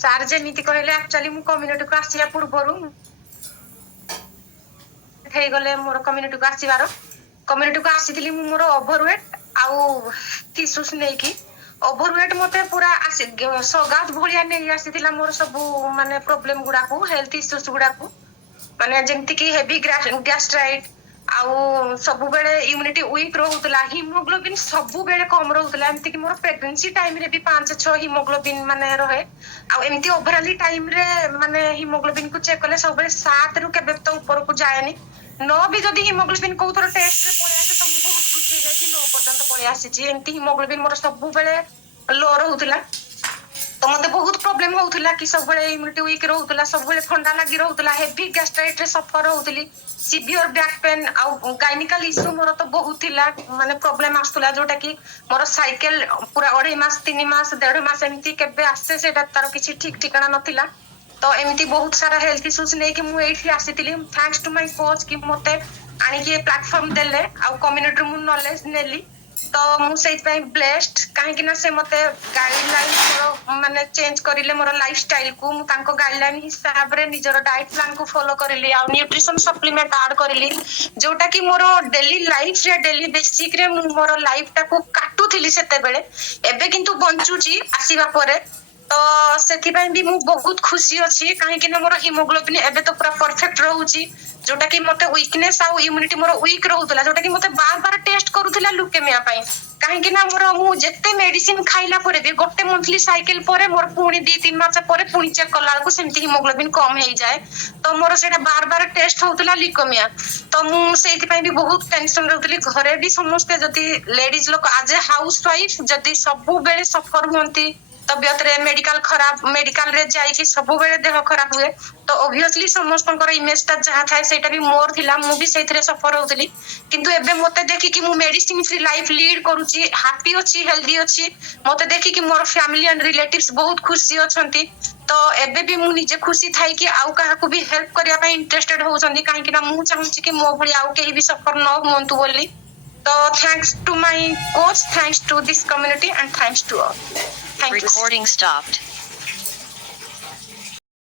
Sir ଯେମିତି କହିଲେ actually ମୁଁ କମ୍ୟୁନିଟିକୁ ଆସିବା ପୂର୍ବରୁ ହେଇଗଲେ ମୋର କମ୍ୟୁନିଟିକୁ ଆସିବାର କମ୍ୟୁନିଟିକୁ ଆସିଥିଲି ମୁଁ ମୋର ଓଭରୱେଟ୍ ଆଉ ଟିସୁସ୍ ନେଇକି ଓଭରୱେଟ୍ ମତେ ପୁରା ସଗାତ ଭଳିଆ ନେଇ ଆସିଥିଲା ମୋର ସବୁ ମାନେ ପ୍ରୋବ୍ଲେମ ଗୁଡାକୁ ହେଲ୍ଥ ଇସ୍ୟୁସ୍ ଗୁଡାକୁ ମାନେ ଯେମିତି କି ହେଭି ଗ୍ୟାଷ୍ଟ୍ରାଇଟ୍ ଆଉ ସବୁବେଳେ ଇମ୍ୟୁନିଟି ୱିକ୍ ରହୁଥିଲା ହିମୋଗ୍ଲୋବିନ୍ ସବୁବେଳେ କମ ରହୁଥିଲା ଏମିତି କି ମୋର ପ୍ରେଗନେନ୍ସି ଟାଇମରେ ବି 5-6 ହିମୋଗ୍ଲୋବିନ୍ ମାନେ ରହେ ଆଉ ଏମିତି ଓଭରାଲି ଟାଇମରେ ମାନେ ହିମୋଗ୍ଲୋବିନ୍ କୁ ଚେକ୍ କଲେ ସବୁବେଳେ 7 ରୁ କେବେ ତ ଉପରକୁ ଯାଏନି 9 ବି ଯଦି ହିମୋଗ୍ଲୋବିନ୍ କୋଉଥର ଟେଷ୍ଟରେ ପଳେଇ ଆସେ ତ ମୁଁ ବହୁତ ଖୁସି ହେଇଯାଇଛି 9 ପର୍ଯ୍ୟନ୍ତ ପଳେଇ ଆସିଛି ଏମିତି ହିମୋଗ୍ଲୋବିନ୍ ମୋର ସବୁବେଳେ ଲୋ ରହୁଥିଲା ତ ମତେ ବହୁତ ପ୍ରୋବ୍ଲେମ ହଉଥିଲା କି ସବୁବେଳେ ଇମ୍ୟୁନିଟି ୱିକ୍ ରହୁଥିଲା ସବୁବେଳେ ଥଣ୍ଡା ଲାଗି ରହୁଥିଲା ହେଭି ଗ୍ୟାଷ୍ଟ୍ରାଇଟ୍ ରେ ସଫର ହଉଥିଲି ସିଭିୟର ବ୍ୟାକ୍ ପେନ୍ ଆଉ ଗାଇନିକାଲ ଇସ୍ୟୁ ମୋର ତ ବହୁତ ଥିଲା ମାନେ ପ୍ରୋବ୍ଲେମ ଆସୁଥିଲା ଯୋଉଟା କି ମୋର ସାଇକେଲ ପୁରା 2.5 ମାସ 3 ମାସ 1.5 ମାସ ଏମିତି କେବେ ଆସେ ସେଇଟା ତାର କିଛି ଠିକ ଠିକଣା ନଥିଲା ତ ଏମିତି ବହୁତ ସାରା ହେଲ୍ଥ ଇସ୍ୟୁସ୍ ନେଇକି ମୁଁ ଏଇଠି ଆସିଥିଲି ଥ୍ୟାଙ୍କ୍ସ ଟୁ ମାଇ କୋଚ୍ କି ମତେ ଆଣିକି ପ୍ଲାଟଫର୍ମ ଦେଲେ ଆଉ କମ୍ୟୁନିଟିରୁ ମୁଁ ନଲେଜ ନେଲି ତ ମୁଁ ସେଇଥିପାଇଁ ବ୍ଲେସ୍ଡ କାହିଁକି ନା ସେ ମତେ ଗାଇଡଲାଇନ ମୋର ମାନେ ଚେଞ୍ଜ କରିଲେ ମୋର ଲାଇଫ ଷ୍ଟାଇଲ କୁ ମୁଁ ତାଙ୍କ ଗାଇଡଲାଇନ ହିସାବରେ ନିଜର ଡାଏଟ ପ୍ଲାନ କୁ ଫଲୋ କରିଲି ଆଉ ନ୍ୟୁଟ୍ରିସନ ସପ୍ଲିମେଣ୍ଟ ଆଡ କରିଲି ଯୋଉଟା କି ମୋର ଡେଲି ଲାଇଫ ରେ ଡେଲି ବେସିକ ରେ ମୁଁ ମୋର ଲାଇଫ ଟାକୁ କାଟୁଥିଲି ସେତେବେଳେ ଏବେ କିନ୍ତୁ ବଞ୍ଚୁଛି ଆସିବା ପରେ ତ ସେଥିପାଇଁ ବି ମୁଁ ବହୁତ ଖୁସି ଅଛି କାହିଁକି ନା ମୋର ହିମୋଗ୍ଲୋବିନ୍ ଏବେ ତ ପୁରା ପରଫେକ୍ଟ ରହୁଛି ଯୋଉଟା କି ମତେ ୱିକନେସ୍ ଆଉ ଇମ୍ୟୁନିଟି ମୋର ୱିକ୍ ରହୁଥିଲା ଯୋଉଟା କି ମତେ ବାର ବାର ଟେଷ୍ଟ କରୁଥିଲା ଲୁକେମିଆ ପାଇଁ କାହିଁକି ନା ମୋର ମୁଁ ଯେତେ ମେଡିସିନ ଖାଇଲା ପରେ ବି ଗୋଟେ ମନ୍ଥଲି ସାଇକେଲ ପରେ ମୋର ପୁଣି 2-3 ମାସ ପରେ ପୁଣି ଚେକ୍ କଲା ବେଳକୁ ସେମିତି ହିମୋଗ୍ଲୋବିନ୍ କମ ହେଇଯାଏ ତ ମୋର ସେଇଟା ବାର ବାର ଟେଷ୍ଟ ହଉଥିଲା ଲିକୋମିଆ ତ ମୁଁ ସେଇଥିପାଇଁ ବି ବହୁତ ଟେନସନ ରହୁଥିଲି ଘରେ ବି ସମସ୍ତେ ଯଦି ଲେଡିଜ ଲୋକ ଆଜ ଏ ହାଉସ ୱାଇଫ ଯଦି ସବୁବେଳେ ସଫର ହୁଅନ୍ତି ତବିୟତରେ ମେଡିକାଲ ରେ ଯାଇକି ସବୁବେଳେ ଦେହ ଖରାପ ହୁଏ ତ ଅବଭିୟସଲି ସମସ୍ତଙ୍କର ଇମେଜ ଟା ଯାହା ଥାଏ ସେଇଟା ବି ମୋର ଥିଲା ମୁଁ ବି ସେଇଥିରେ ସଫର ହଉଥିଲି କିନ୍ତୁ ଏବେ ମତେ ଦେଖିକି ମୁଁ ମେଡିସିନ ଫ୍ରି ଲାଇଫ লিড କରୁଛି ହାପି ଅଛି ହେଲ୍ଦି ଅଛି ମତେ ଦେଖିକି ମୋର ଫ୍ୟାମିଲି ଆଣ୍ଡ ରିଲେଟିଭସ୍ ବହୁତ ଖୁସି ଅଛନ୍ତି ତ ଏବେ ବି ମୁଁ ନିଜେ ଖୁସି ଥାଇକି ଆଉ କାହାକୁ ବି ହେଲ୍ପ କରିବା ପାଇଁ ଇଣ୍ଟରେଷ୍ଟେଡ ହଉଛନ୍ତି କାହିଁକି ନା ମୁଁ ଚାହୁଁଛି କି ମୋ ଭଳି ଆଉ କେହି ବି ସଫର ନ ହୁଅନ୍ତୁ ବୋଲି ତ thanks to my coach thanks to this community and thanks to all thank you Recording stopped.